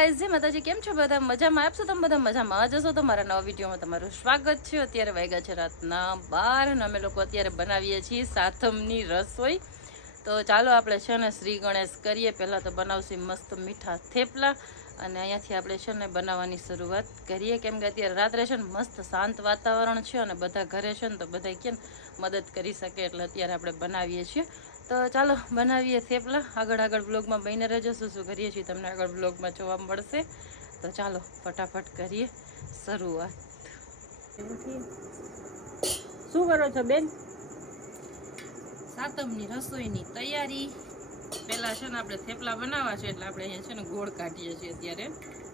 જય માતાજી, કેમ છો બધા? મજામાં? આપશો તમે બધા મજામાં? જશો તો મારા નવા વિડીયોમાં તમારું સ્વાગત છે. અત્યારે વાગ્યા છે રાતના બાર અને અમે લોકો અત્યારે બનાવીએ છીએ સાતમની રસોઈ. તો ચાલો આપણે છે ને શ્રી ગણેશ કરીએ. પહેલાં તો બનાવશું મસ્ત મીઠા થેપલા અને અહીંયાથી આપણે છે ને બનાવવાની શરૂઆત કરીએ. કેમ કે અત્યારે રાત્રે છે ને મસ્ત શાંત વાતાવરણ છે અને બધા ઘરે છે ને તો બધા કેમ મદદ કરી શકે એટલે અત્યારે આપણે બનાવીએ છીએ. તો ચાલો બનાવીએ થેપલા. આગળ આગળ બ્લોગમાં બહીને રજો શું શું કરીએ છીએ તમને આગળ બ્લોગમાં જોવા મળશે. તો ચાલો ફટાફટ કરીએ શરૂઆત. શું કરો છો બેન? સાતમની રસોઈની તૈયારી. પહેલાં છે ને આપણે થેપલા બનાવવા છે એટલે આપણે અહીંયા છે ને ગોળ કાઢીએ છીએ અત્યારે.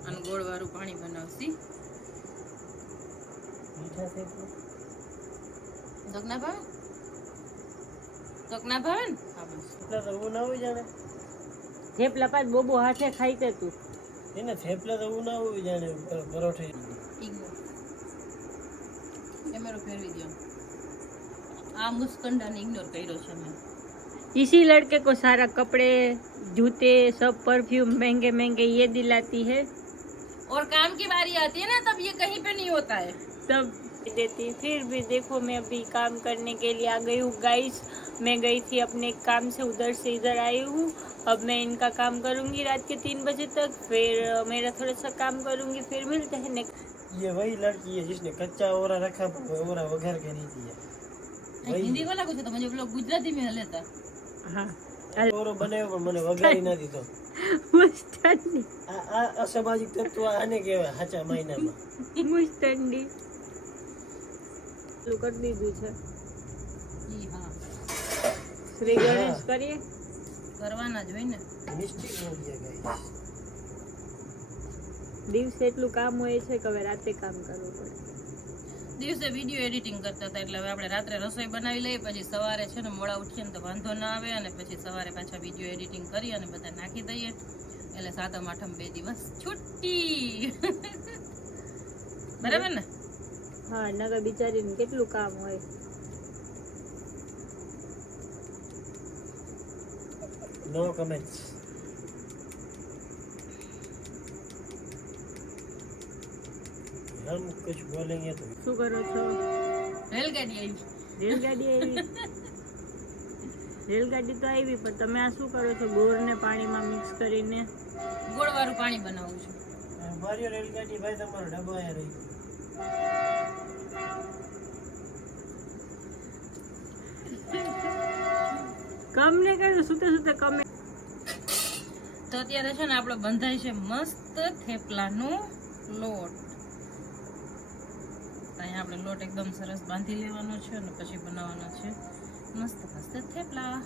અને ગોળવાળું પાણી બનાવશી. મીઠા થેપલા. તકના ભાવે તકના ભાવે ને હા બસ થેપલા તો એવું ના હોય જાણે થેપલા પાછ બોબો હાથે ખાઈ તે તું એને થેપલા તો એવું ના હોય જાણે પર- પરોઠે ઇગ્નોર કેમેરો ફેરવી દો આ મુસ્કંડાને ઇગ્નોર કર્યો છે મેં इसी लड़के को सारा कपड़े जूते सब परफ्यूम महंगे महंगे ये दिलाती है और काम की बारी आती है ना तब ये कहीं पे नहीं होता है सब देती फिर भी देखो मैं अभी काम करने के लिए आ गई हूँ गाइस मैं गई थी अपने काम से उधर से इधर आई हूँ अब मैं इनका काम करूँगी रात के तीन बजे तक फिर अ, मेरा थोड़ा सा काम करूँगी फिर मिलते हैं नेक्स्ट ये वही लड़की है जिसने कच्चा ओरा रखा ओरा वघार के नहीं दिया वही हिंदी वाला कुछ तो मुझे लोग गुजराती में लेता हाँ ઓરો બનાવ્યો પણ મને વઘારી ના દીધો मुस्टंडी આ આ અસામાજિક તત્વ આને કહેવાય સાચા મહિનામાં મુસ્ટંડી ચાલુ કરી દીધું છે ઈ હા શ્રી ગણેશ કરીએ? કરવાના જ હોય ને. દિવસે એટલું કામ હોય છે કે હવે રાતે કામ કરવું પડે. દિવસે વીડિયો એડિટિંગ કરતા હતા એટલે હવે આપણે રાત્રે રસોઈ બનાવી લઈએ પછી સવારે છે ને મોડા ઉઠીએ ને તો વાંધો ના આવે અને પછી સવારે પાછા વીડિયો એડિટિંગ કરી અને બધા નાખી દઈએ. એટલે સાતમ આઠમ બે દિવસ છુટ્ટી બરાબર ને? હા નગર બિચારીને કેટલું કામ હોય. નો કમેન્ટ્સ हम कुछ बोलेंगे तो શું કરો છો રેલગાડી આવી રેલગાડી આવી રેલગાડી તો આવી પણ તમે આ શું કરો છો ગોળને પાણીમાં મિક્સ કરીને ગોળવાળું પાણી બનાવું છું મારી રેલગાડી ભાઈ તમારો ડબ્બો અહીંયા રહી ગયો કમને કહ્યું સુતે સુતે કમે. તો અત્યારે છે ને આપણો બંધાય છે મસ્ત થેપલાનું લોટ. અહીંયા આપણે લોટ એકદમ સરસ બાંધી લેવાનો છે અને પછી બનાવવાનો છે મસ્ત મસ્ત થેપલા.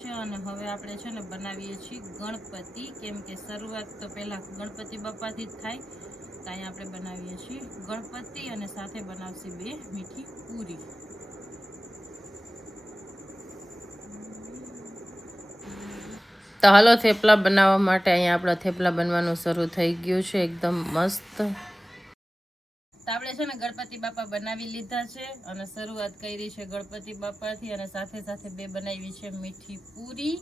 છે અને હવે આપણે છે ને બનાવીએ છીએ ગણપતિ. કેમ કે શરૂઆત તો પહેલા ગણપતિ બાપાથી જ થાય. તો અહીંયા આપણે બનાવીએ છીએ ગણપતિ અને સાથે બનાવશે બે મીઠી પૂરી. તો હાલો થેપલા બનાવવા માટે અહીંયા આપણા થેપલા બનવાનું શરૂ થઈ ગયું છે. એકદમ મસ્ત. તો આપણે છે ને ગણપતિ બાપા બનાવી લીધા છે અને શરૂઆત કરી છે ગણપતિ બાપાથી અને સાથે સાથે બે બનાવી છે મીઠી પૂરી.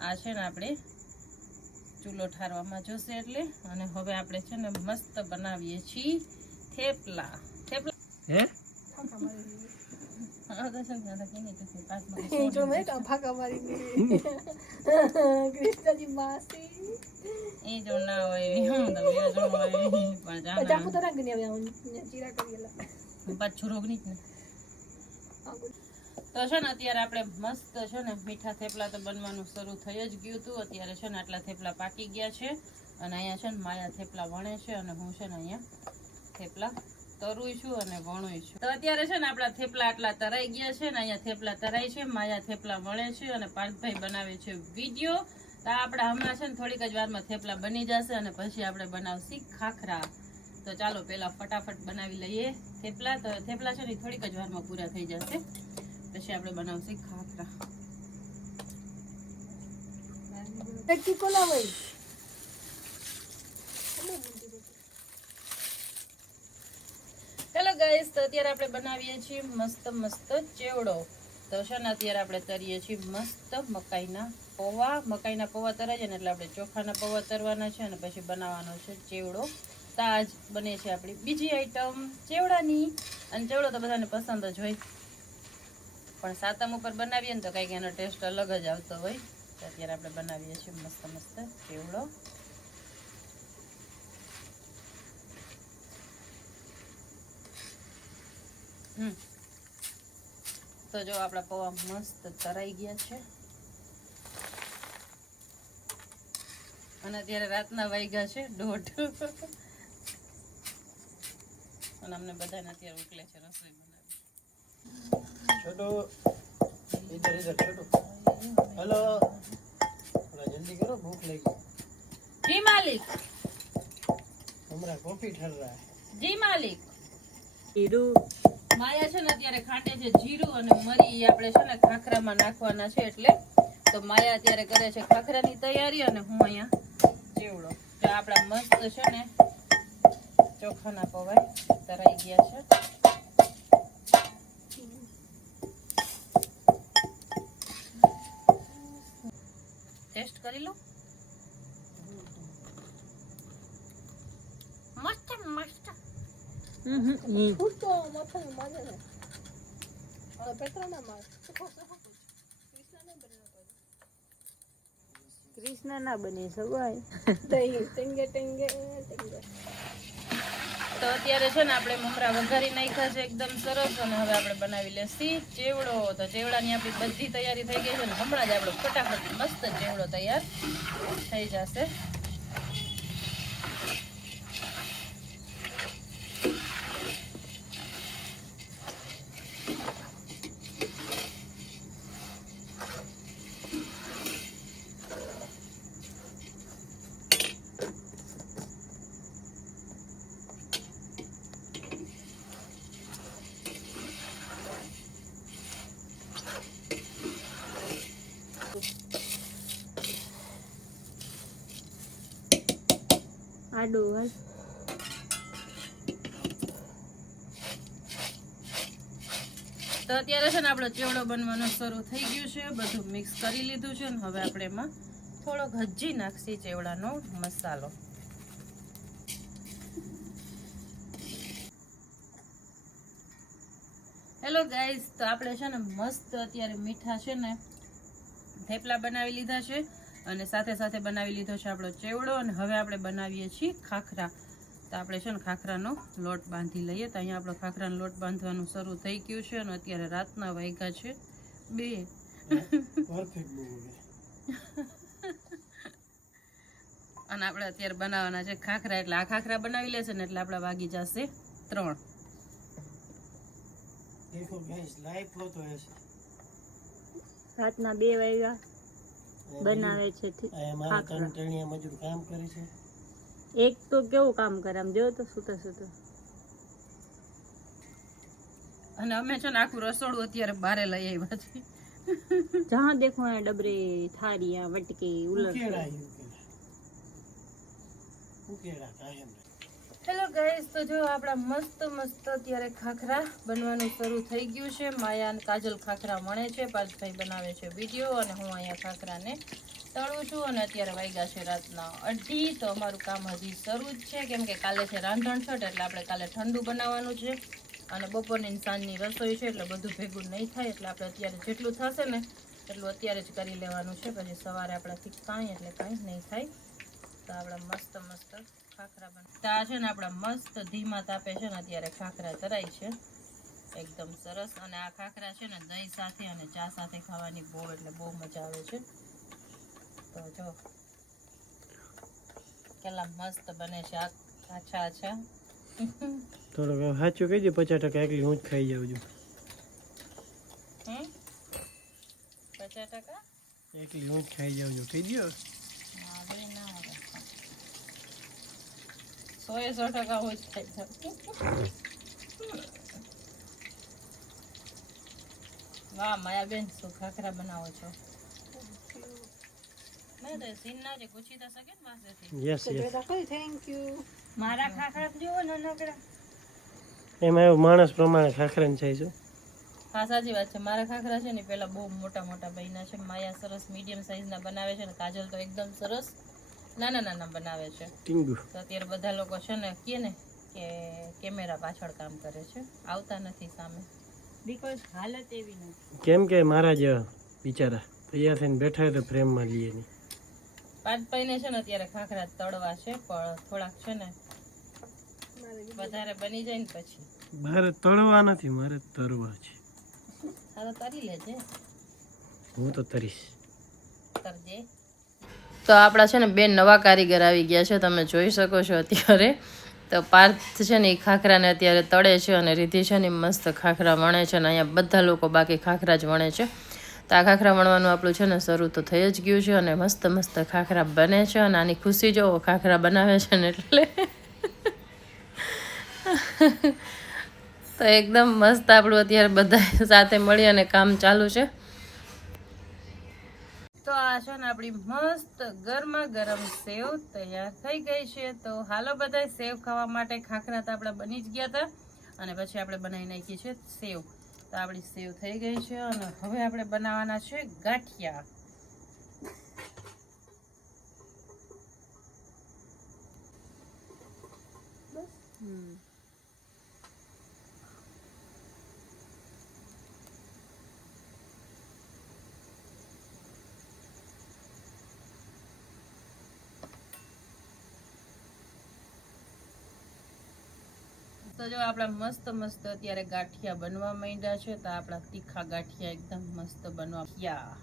આ છે ને આપણે ચૂલો ઠારવામાં જોશે એટલે. અને હવે આપણે છે ને મસ્ત બનાવીએ છીએ થેપલા. થેપલા હા, તો છે ને, અત્યારે આપણે મસ્ત છે ને મીઠા થેપલા તો બનવાનું શરૂ થઈ જ ગયું હતું અત્યારે છે ને આટલા થેપલા પાકી ગયા છે અને અહીંયા છે ને માયા થેપલા વણે છે અને હું છે ને અહીંયા થેપલા તરું છું અને વણું છું. તો અત્યારે છે ને આપણા થેપલા આટલા તરાઈ ગયા છે ને, અહીંયા થેપલા તરાય છે, માયા થેપલા વણે છે અને પાર્થભાઈ બનાવે છે વીડિયો. તો આપણે હમણાં છે ને થોડીક જ વારમાં થેપલા બની જશે અને પછી આપણે બનાવશી ખાખરા. તો ચાલો પહેલાં ફટાફટ બનાવી લઈએ થેપલા. તો થેપલા છે ને થોડીક જ વારમાં પૂરા થઈ જશે. પછી આપણે બનાવશી ખાખરા. હેલો ગાઈસ તો અત્યારે આપણે બનાવીએ છીએ મસ્ત મસ્ત ચેવડો. તો છે ને, અત્યારે આપણે તરીએ છીએ મસ્ત મકાઈના પૌવા. મકાઈના પૌવા તરાય છે ને, એટલે આપણે ચોખાના પૌવા તરવાના છે અને પછી બનાવવાનો છે ચેવડો. તાજ બને છે આપણી બીજી આઈટમ ચેવડાની. અને ચેવડો તો બધાને પસંદ જ હોય. પણ સાતમ ઉપર બનાવીએ ને તો કંઈક એનો ટેસ્ટ અલગ જ આવતો હોય. તો અત્યારે આપણે બનાવીએ છીએ મસ્ત મસ્ત ચેવડો. તો જો આપણા પૌવા મસ્ત તરાઈ ગયા છે. અને અત્યારે રાતના વાગ્યા છે દોઢ. અને અમને બધાને અત્યારે ઉકલે છે રસોઈ બનાવી છોટો ઇધર ઇધર છોટો. હેલો. જલ્દી કરો ભૂખ લઈ ગઈ જી માલિક. હમણાં કોફી ઠર રહા જી માલિક. કીધું માયા છે ને અત્યારે ખાંટે છે જીરું અને મરી આપણે છે ને ખાખરામાં નાખવાના છે એટલે તો માયા અત્યારે કરે છે ખાખરાની તૈયારી અને હું અહીંયા ચેવડો તો આપણા મસ્ત છે ને ચોખાના પવાય તરાઈ ગયા છે. ટેસ્ટ કરી લો મસ્ત મસ્ત કૃષ્ણ ના બની સવાય તો અત્યારે છે ને આપણે મમરા વઘારી નાખ્યા છે, એકદમ સરસ, અને હવે આપણે બનાવી લેસી ચેવડો. તો ચેવડાની આપણી બધી તૈયારી થઈ ગઈ છે ને, હમણાં જ આપણો ફટાફટ મસ્ત ચેવડો તૈયાર થઈ જશે. આડો હાલ. તો અત્યારે છે ને આપણો ચેવડો બનવાનો શરૂ થઈ ગયું છે. બધું મિક્સ કરી લીધું છે ને હવે આપણે એમાં થોડોક હજી નાખશી ચેવડાનો મસાલો. હેલો ગાઈઝ તો આપણે છે ને મસ્ત અત્યારે મીઠા છે ને થેપલા બનાવી લીધા છે. અને સાથે સાથે બનાવી લીધો છે આપણો ચેવડો અને હવે આપણે બનાવીએ છીએ ખાખરા. તો આપણે છે ને ખાખરાનો લોટ બાંધી લઈએ. તો અહીંયા આપણો ખાખરાનો લોટ બાંધવાનું શરૂ થઈ ગયું છે અને અત્યારે રાતના વાગ્યા છે. બે. અને આપણે અત્યારે બનાવવાના છે ખાખરા. એટલે આ ખાખરા બનાવી લેશે ને એટલે આપણા વાગી જશે ત્રણ. રાતના બે વાગ્યા. બનાવે છે મજૂર કામ કરે છે. એક તો કેવું કામ કરે? આમ જો તો સુતા સુતા. અને અમે છે ને આખું રસોડું અત્યારે બારે લઈ આવ્યા છે. જ્યાં દેખો આ ડબરે થારી આ વટકી ઉલટ. ઉકેડા. ઉકેડા કાયમ હેલો ગાઈસ તો જો આપણા મસ્ત મસ્ત અત્યારે ખાખરા બનવાનું શરૂ થઈ ગયું છે. માયા કાજલ ખાખરા વણે છે, પાર્થભાઈ બનાવે છે વીડિયો અને હું અહીંયા ખાખરાને તળું છું અને અત્યારે વાગ્યા છે રાતના અઢી. તો અમારું કામ હજી શરૂ જ છે. કેમ કે કાલે છે રાંધણ છઠ, એટલે આપણે કાલે ઠંડુ બનાવવાનું છે. અને બપોરની સાંજની રસોઈ છે, એટલે બધું ભેગું નહીં થાય, એટલે આપણે અત્યારે જેટલું થશે ને એટલું અત્યારે જ કરી લેવાનું છે. પછી સવારે આપણાથી કાંઈ એટલે કાંઈ નહીં થાય. તો આપણા મસ્ત મસ્ત ખાખરા બન આ છે ને આપણા મસ્ત ધીમા તાપે છે ને અત્યારે ખાખરા તરાય છે. એકદમ સરસ. અને આ ખાખરા છે ને દહીં સાથે અને ચા સાથે ખાવાની બહુ એટલે બહુ મજા આવે છે. તો જો. કેટલા મસ્ત બને છે આ આછા આછા થોડોક સાચું કહી દે પચાસ ટકા એકલી હું જ ખાઈ જાઉં છું. હમ? પચાસ ટકા? એકલી હું જ ખાઈ જાઉં છું. કહી દો આગળ ના આવે સો એ સો ટકા હું જ ખાઈ જાઉં વાહ માયાબેન શું ખાખરા બનાવો છો? મેં તો સીન ના જે પૂછી તો શકે ને વાસેથી યસ યસ થેન્ક યુ મારા ખાખરા એમાં માણસ પ્રમાણે છે. હા સાચી વાત છે. મારા ખાખરા છે ને પેલા બહુ મોટા મોટા બન્યા છે. માયા સરસ મીડિયમ સાઈઝના બનાવે છે ને કાજલ તો એકદમ સરસ નાના નાના બનાવે છે. ટીંગુ તો અત્યારે બધા લોકો છે ને કહે ને કે કેમેરા પાછળ કામ કરે છે. આવતા નથી સામે. બીકોઝ હાલત એવી નથી. કેમ કે મારા જેવા બિચારા તૈયાર થઈને બેઠા હોય તો ફ્રેમમાં લઈએ નહીં. પાંચ પાઈને છે ને અત્યારે ખાખરા તળવા છે પણ થોડાક છે ને વધારે બની જાય ને પછી. મારે તળવા નથી મારે તરવા છે. હા તો તરી લેજે. હું તો તરીશ. કરજે તો આપણા છે ને બે નવા કારીગર આવી ગયા છે, તમે જોઈ શકો છો અત્યારે. તો પાર્થ છે ને એ ખાખરાને અત્યારે તળે છે અને રીધિ છે ને મસ્ત ખાખરા વણે છે અને અહીંયા બધા લોકો બાકી ખાખરા જ વણે છે. તો આ ખાખરા વણવાનું આપણું છે ને શરૂ તો થઈ જ ગયું છે અને મસ્ત મસ્ત ખાખરા બને છે અને આની ખુશી જો ખાખરા બનાવે છે ને એટલે. તો એકદમ મસ્ત આપણું અત્યારે બધા સાથે મળી અને કામ ચાલુ છે. આ છે ને આપણી મસ્ત ગરમા ગરમ સેવ તૈયાર થઈ ગઈ છે. તો હાલો બધા સેવ ખાવા માટે ખાખરા તો આપણા બની જ ગયા હતા અને પછી આપણે બનાવી નાખીએ છીએ સેવ. તો આપણી સેવ થઈ ગઈ છે અને હવે આપણે બનાવવાના છે ગાંઠિયા. તો જો આપણા મસ્ત મસ્ત અત્યારે ગાંઠિયા બનવા માંડ્યા છે તો આપણા તીખા ગાંઠિયા એકદમ મસ્ત બનવા ગયા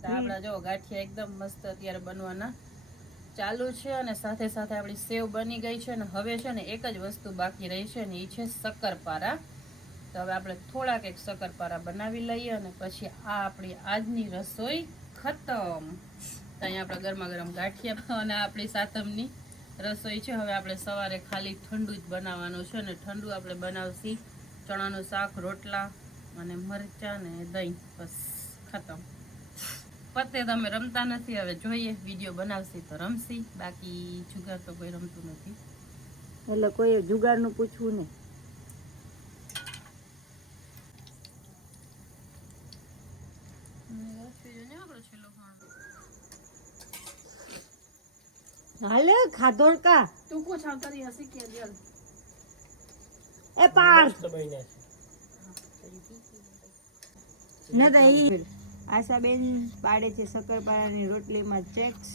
તો આપણા જો ગાંઠિયા એકદમ મસ્ત અત્યારે બનવાના ચાલુ છે અને સાથે સાથે આપણી સેવ બની ગઈ છે અને હવે છે ને એક જ વસ્તુ બાકી રહી છે ને એ છે શક્કરપારા. તો હવે આપણે થોડાક એક શક્કરપારા બનાવી લઈએ અને પછી આ આપણી આજની રસોઈ ખતમ. તો અહીંયા આપણા ગરમા ગરમ ગાંઠિયા અને આપણી સાતમની રસોઈ છે. હવે આપણે સવારે ખાલી ઠંડુ જ બનાવવાનું છે અને ઠંડુ આપણે બનાવશી. ચણાનું શાક, રોટલા અને મરચાં ને દહીં. બસ, ખતમ. પતે તમે રમતા નથી. હવે જોઈએ. વીડિયો બનાવશી તો રમશી. બાકી જુગાર તો કોઈ રમતું નથી. એટલે કોઈ જુગારનું પૂછવું નહીં. હાલે ખાધોડકા. એ પાર. મસ્ત બન્યા છે. ના તો ઈ આશાબેન પાડે છે શક્કરપારાની રોટલીમાં ચેક્સ.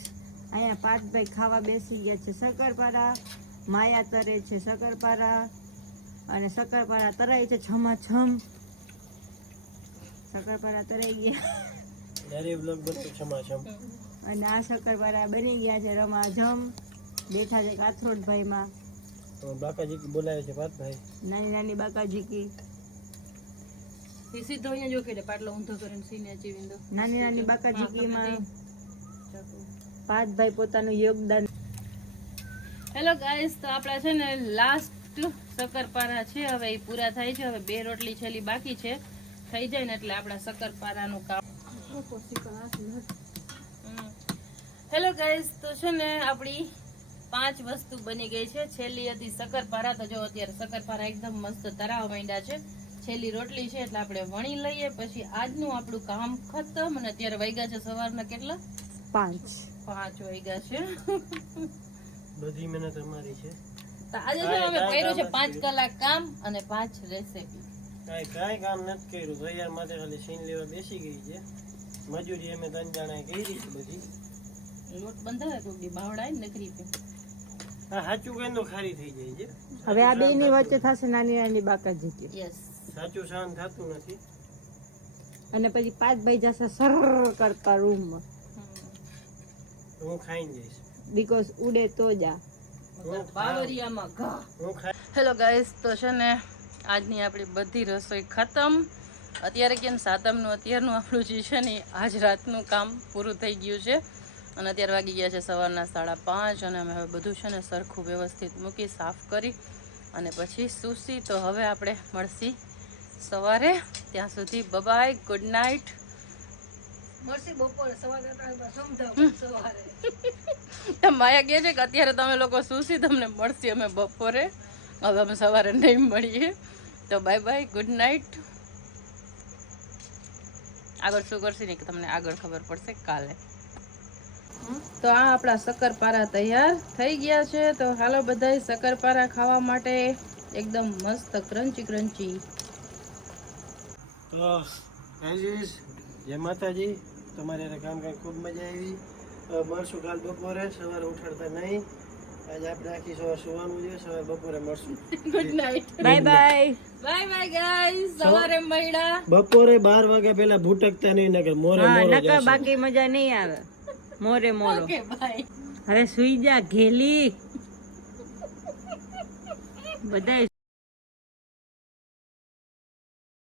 અહીંયા પાર્થભાઈ ખાવા બેસી ગયા છે શક્કરપારા માયા તરે છે શક્કરપારા અને શક્કરપારા તરાય છે છમાછમ. શક્કરપારા તરાઈ ગયા. બ્લોગ છમાછમ. અને આ શક્કરપારા બની ગયા છે રમાજમ. બેઠા છે કાથરોડભાઈમાં. તો બાકાજી બોલાવે છે ભાતભાઈ નાની નાની બાકાજી કી. એ સીધો અહીંયા જો કે પાટલો ઊંધો કરીને સીને ચીવીંદો નાની નાની બાકાજી કીમાં. પાર્થભાઈ પોતાનું યોગદાન. હેલો ગાઈસ તો આપણા છે ને લાસ્ટ શક્કરપારા છે. હવે એ પૂરા થાય છે. હવે બે રોટલી છેલ્લી બાકી છે. થઈ જાય ને એટલે આપણા શક્કરપારાનું કામ. હેલો ગાઈસ તો છે ને આપણી પાંચ વસ્તુ બની ગઈ છે. છેલ્લી હતી શક્કરપારા તો જો અત્યારે શક્કરપારા એકદમ મસ્ત તરાવા માંડ્યા છે. છેલ્લી રોટલી છે એટલે આપણે વણી લઈએ. પછી આજનું આપણું કામ ખતમ અને અત્યારે વાગ્યા છે સવારના કેટલા? પાંચ. પાંચ વાગ્યા છે. બધી મહેનત અમારી છે. તો આજે છે અમે કર્યું છે પાંચ કલાક કામ અને પાંચ રેસીપી કાંઈ કાંઈ કામ નથી કર્યું. તૈયાર માટે ખાલી સીન લેવા બેસી ગઈ છે. મજૂરી અમે ત્રણ જણા કરી છે બધી. લોટ બંધાવે કોઈ દી બાવડાય ને નકરી પે હા સાચું કહીને તો ખારી થઈ જાય છે. હવે આ બે ની વચ્ચે થશે નાની નાની બાકાજી કી. યસ સાચું શાન થતું નથી. અને પછી પાંચ ભાઈ જશે સર કરતા રૂમમાં હું ખાઈ જઈશ. બીકોઝ ઉડે તો જા. હેલો ગાઈસ તો છે ને આજની આપણી બધી રસોઈ ખતમ. અત્યારે કેમ સાતમનું અત્યારનું આપણું જે છે ને આજ રાતનું કામ પૂરું થઈ ગયું છે. અને અત્યારે વાગી ગયા છે સવારના સાડા પાંચ અને અમે હવે બધું છે ને સરખું વ્યવસ્થિત મૂકી સાફ કરી અને પછી સૂસી તો હવે આપણે મળશી સવારે. ત્યાં સુધી બબાય ગુડ નાઇટ માયા કહે છે કે અત્યારે તમે લોકો સુશી તમને મળશે અમે બપોરે. હવે અમે સવારે નહીં મળીએ. તો બાય બાય ગુડ નાઇટ આગળ શું કરશે ને કે તમને આગળ ખબર પડશે કાલે. તો આ આપણા શક્કરપારા તૈયાર થઈ ગયા છે. તો હાલો બધાય શક્કરપારા ખાવા માટે એકદમ મસ્ત ક્રંચી ક્રંચી તો જય માતાજી. તમારે એને કામ કરી ખૂબ મજા આવી. મળશું કાલ બપોરે. સવારે ઉઠાડતા નહીં. આજે આપણે આખી સવાર સુવાનું છે. સવારે બપોરે મળશું. Good night bye bye bye bye guys સવારે મળ્યા. બપોરે બાર વાગ્યા પહેલા ભૂટકતા નહીં નકર મોરે મોરે. બાકી મજા નહીં આવે. મોરે મોરો. હવે સુઈ જા ઘેલી. બધાય